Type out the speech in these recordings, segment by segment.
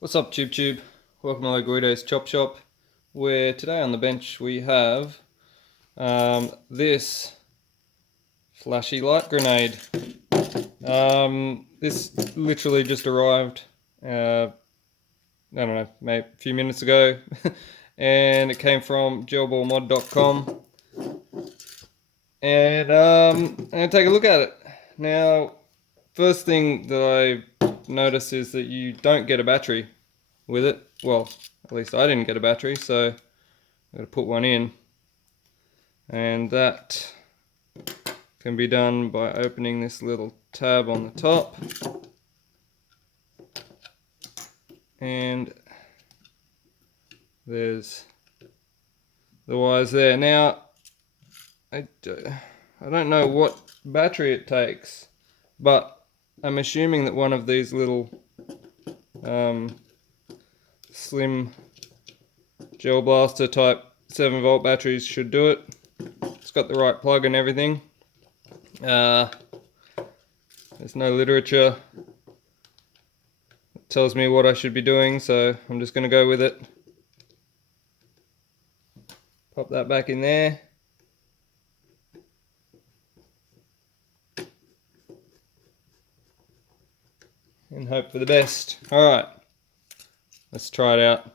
What's up, Tube? Welcome to Guido's Chop Shop, where today on the bench we have this flashy light grenade. This literally just arrived, I don't know, maybe a few minutes ago, and it came from gelballmod.com. And I'm going to take a look at it. Now, first thing that I noticed is that you don't get a battery with it. Well, at least I didn't get a battery, so I'm going to put one in. And that can be done by opening this little tab on the top. And there's the wires there. Now, I don't know what battery it takes, but I'm assuming that one of these little slim gel blaster type 7-volt batteries should do it. It's got the right plug and everything. There's no literature that tells me what I should be doing, so I'm just going to go with it. Pop that back in there. And hope for the best. Alright, let's try it out.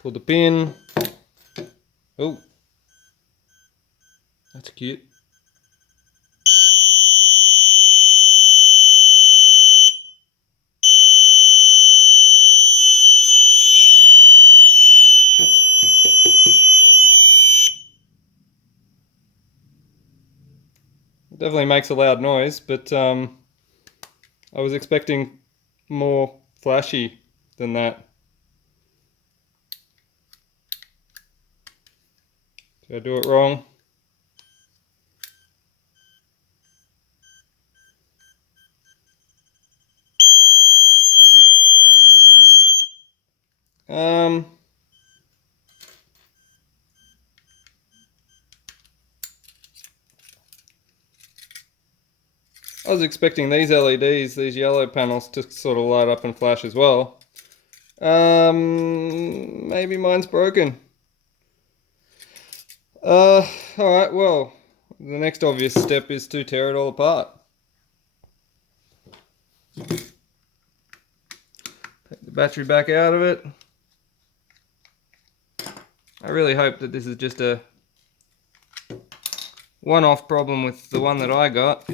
Pull the pin. Oh, that's cute. It definitely makes a loud noise, but I was expecting more flashy than that. Did I do it wrong? I was expecting these LEDs, these yellow panels, to sort of light up and flash as well. Maybe mine's broken. Alright, well, the next obvious step is to tear it all apart. Take the battery back out of it. I really hope that this is just a one-off problem with the one that I got.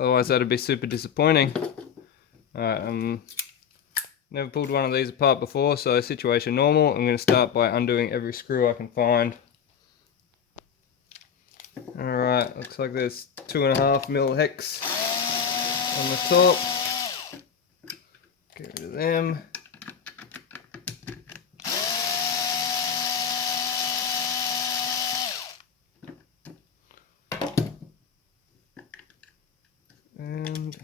Otherwise that'd be super disappointing. Alright, never pulled one of these apart before, so situation normal. I'm going to start by undoing every screw I can find. Alright, looks like there's 2.5mm hex on the top. Get rid of them. And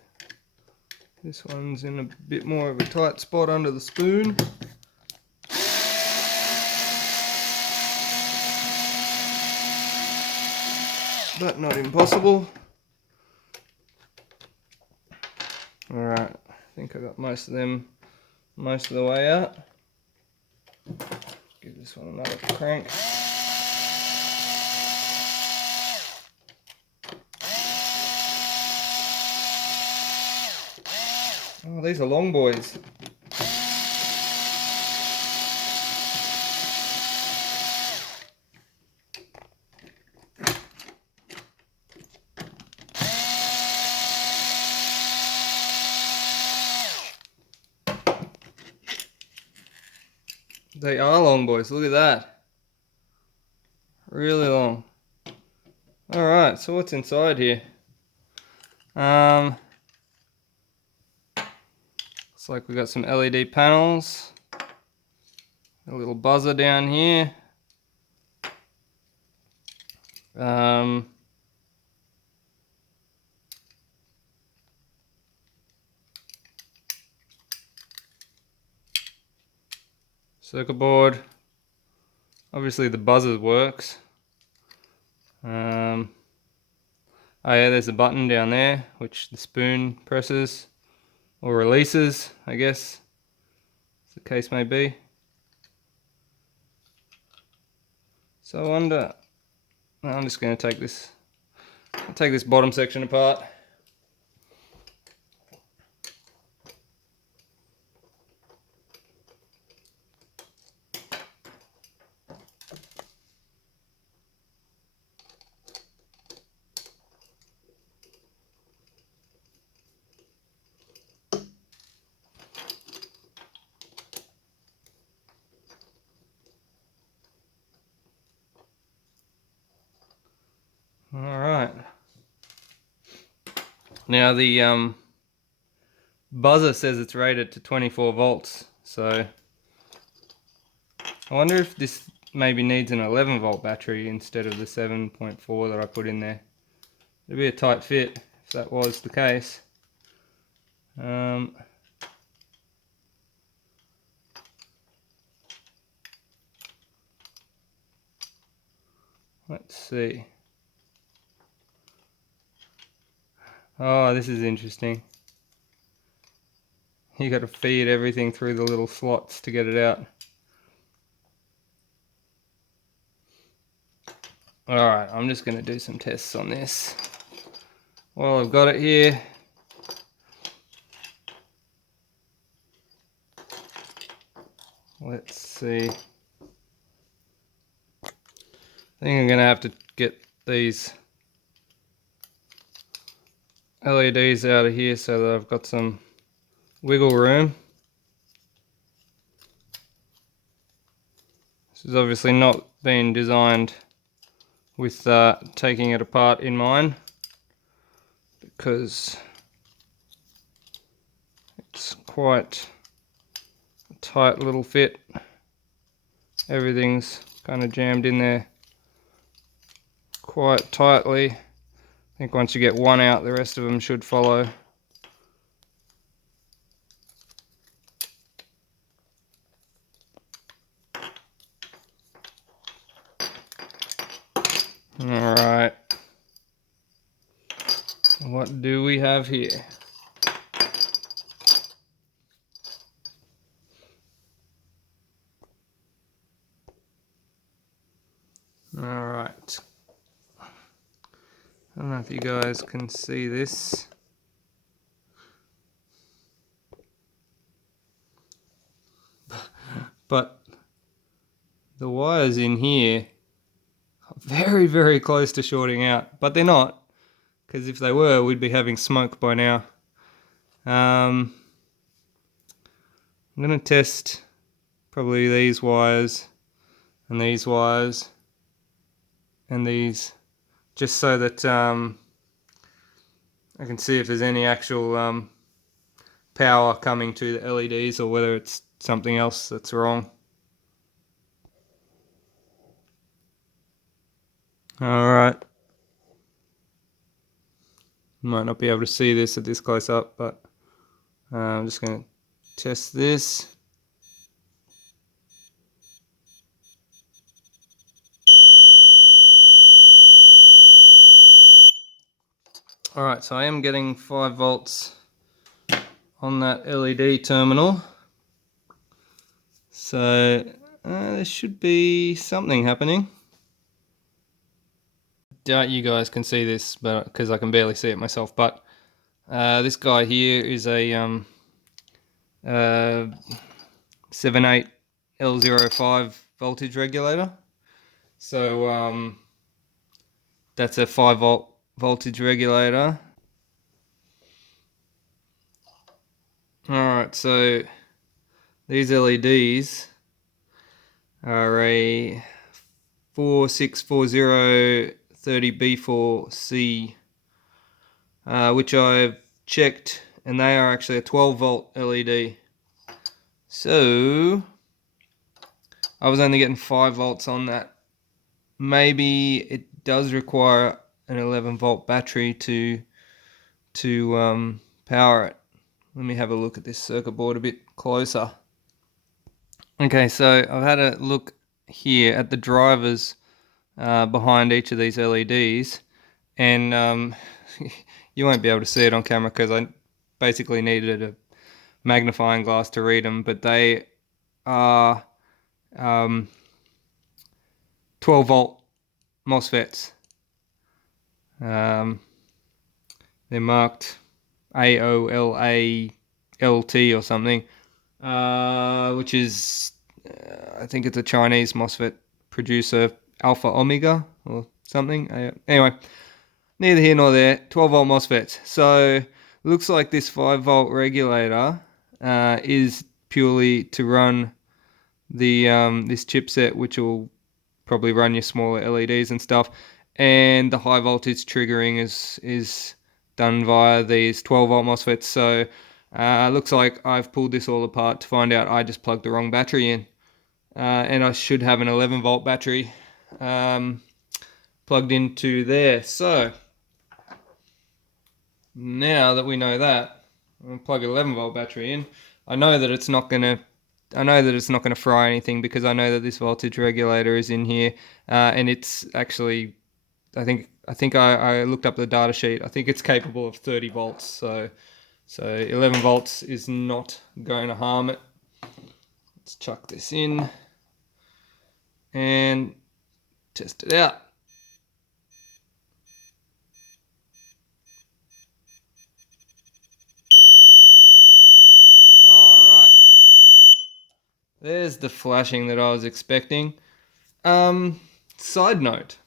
this one's in a bit more of a tight spot under the spoon. But not impossible. Alright, I think I got most of them most of the way out. Give this one another crank. Oh, these are long boys. They are long boys, look at that. Really long. Alright, so what's inside here? Looks like we got some LED panels. A little buzzer down here. Circuit board. Obviously the buzzer works. Oh yeah, there's a button down there which the spoon presses or releases, I guess, as the case may be. So I wonder, I'm just going to take this bottom section apart. Alright. Now the buzzer says it's rated to 24 volts, so I wonder if this maybe needs an 11 volt battery instead of the 7.4 that I put in there. It'd be a tight fit if that was the case. Let's see. Oh, this is interesting. You got to feed everything through the little slots to get it out. Alright, I'm just going to do some tests on this while I've got it here. Let's see. I think I'm going to have to get these LEDs out of here so that I've got some wiggle room. This has obviously not been designed with taking it apart in mind, because it's quite a tight little fit. Everything's kind of jammed in there quite tightly. I think once you get one out, the rest of them should follow. Alright, what do we have here? Alright, I don't know if you guys can see this. But the wires in here are very, very close to shorting out, but they're not, because if they were, we'd be having smoke by now. I'm going to test probably these wires and these wires and these, just so that I can see if there's any actual power coming to the LEDs or whether it's something else that's wrong. Alright. Might not be able to see this at this close up, but I'm just going to test this. Alright, so I am getting 5 volts on that LED terminal. So there should be something happening. Doubt you guys can see this, but because I can barely see it myself. But this guy here is a 78L05 voltage regulator. So that's a 5 volt voltage regulator. Alright, so these LEDs are a 464030B4C, which I've checked, and they are actually a 12 volt LED. So I was only getting 5 volts on that. Maybe it does require an 11 volt battery to power it. Let me have a look at this circuit board a bit closer. Okay, so I've had a look here at the drivers behind each of these LEDs, and you won't be able to see it on camera because I basically needed magnifying glass to read them, but they are 12 volt MOSFETs. They're marked AOLALT or something, which is, I think it's a Chinese MOSFET producer, Alpha Omega or something. Anyway, neither here nor there, 12 volt MOSFETs. So looks like this 5 volt regulator is purely to run the this chipset, which will probably run your smaller LEDs and stuff, and the high voltage triggering is done via these 12 volt MOSFETs. So looks like I've pulled this all apart to find out I just plugged the wrong battery in, and I should have an 11 volt battery plugged into there. So now that we know that, I'm gonna plug an 11 volt battery in. I know that it's not gonna fry anything because I know that this voltage regulator is in here, and it's actually, I think I looked up the data sheet. I think it's capable of 30 volts. So 11 volts is not going to harm it. Let's chuck this in and test it out. There's the flashing that I was expecting. Side note,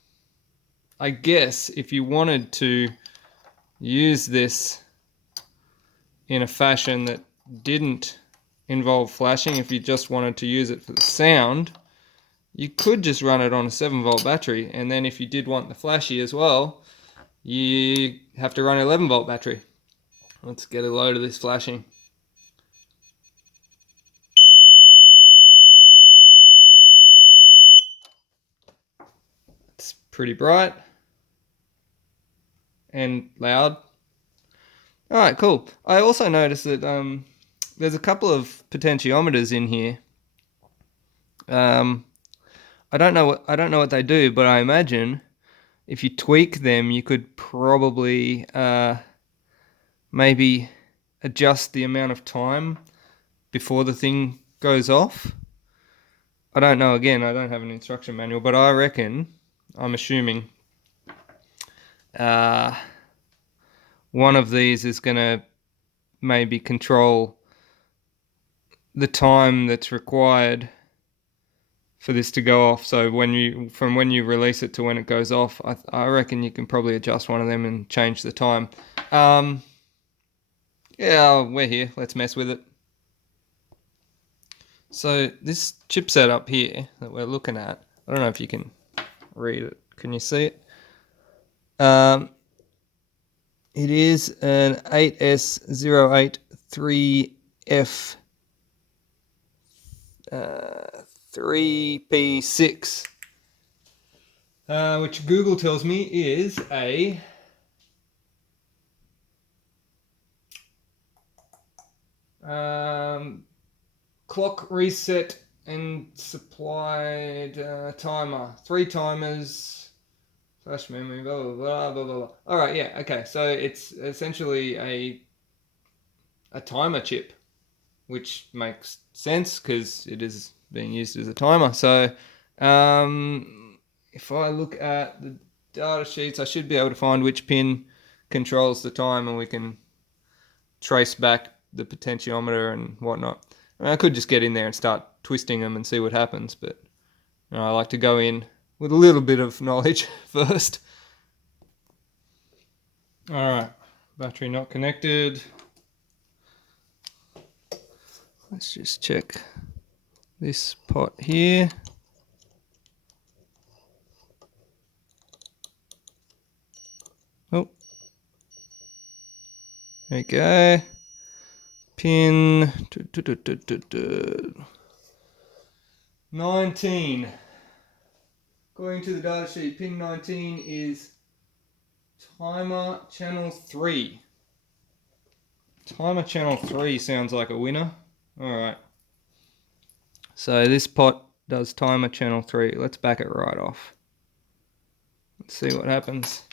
I guess if you wanted to use this in a fashion that didn't involve flashing, if you just wanted to use it for the sound, you could just run it on a 7 volt battery, and then if you did want the flashy as well, you have to run an 11 volt battery. Let's get a load of this flashing. It's pretty bright and loud. Alright, cool. I also noticed that there's a couple of potentiometers in here. I don't know what they do, but I imagine if you tweak them, you could probably maybe adjust the amount of time before the thing goes off. I don't know, again, I don't have an instruction manual, but I reckon, I'm assuming, one of these is going to maybe control the time that's required for this to go off. So from when you release it to when it goes off, I reckon you can probably adjust one of them and change the time. Yeah, we're here. Let's mess with it. So this chipset up here that we're looking at, I don't know if you can read it. Can you see it? It is an 8S083F 3P6, which Google tells me is a clock reset and supplied timer. 3 timers, flash memory, blah, blah, blah, blah, blah. All right, yeah, okay. So it's essentially a timer chip, which makes sense because it is being used as a timer. So if I look at the data sheets, I should be able to find which pin controls the time, and we can trace back the potentiometer and whatnot. I could just get in there and start twisting them and see what happens, but I like to go in with a little bit of knowledge first. Alright, battery not connected. Let's just check this pot here. Oh, there we go. Pin 19. According to the data sheet, pin 19 is timer channel 3. Timer channel 3 sounds like a winner. Alright. So this pot does timer channel 3. Let's back it right off. Let's see what happens.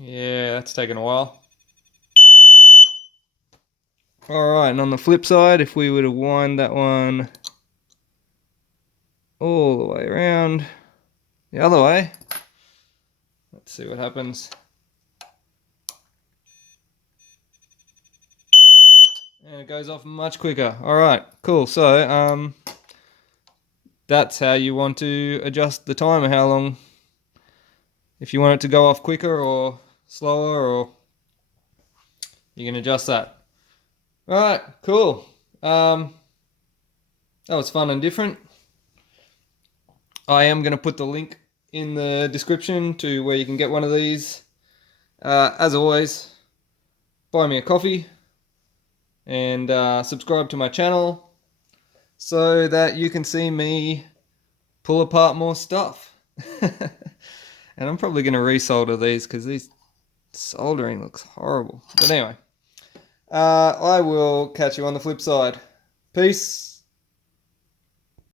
Yeah, that's taken a while. Alright, and on the flip side, if we were to wind that one all the way around the other way, let's see what happens. And it goes off much quicker. Alright, cool. So, that's how you want to adjust the timer, how long, if you want it to go off quicker or slower, or you can adjust that. Alright, cool. That was fun and different. I am going to put the link in the description to where you can get one of these. As always, buy me a coffee and subscribe to my channel so that you can see me pull apart more stuff. And I'm probably going to resolder these because these soldering looks horrible. But anyway, I will catch you on the flip side. Peace.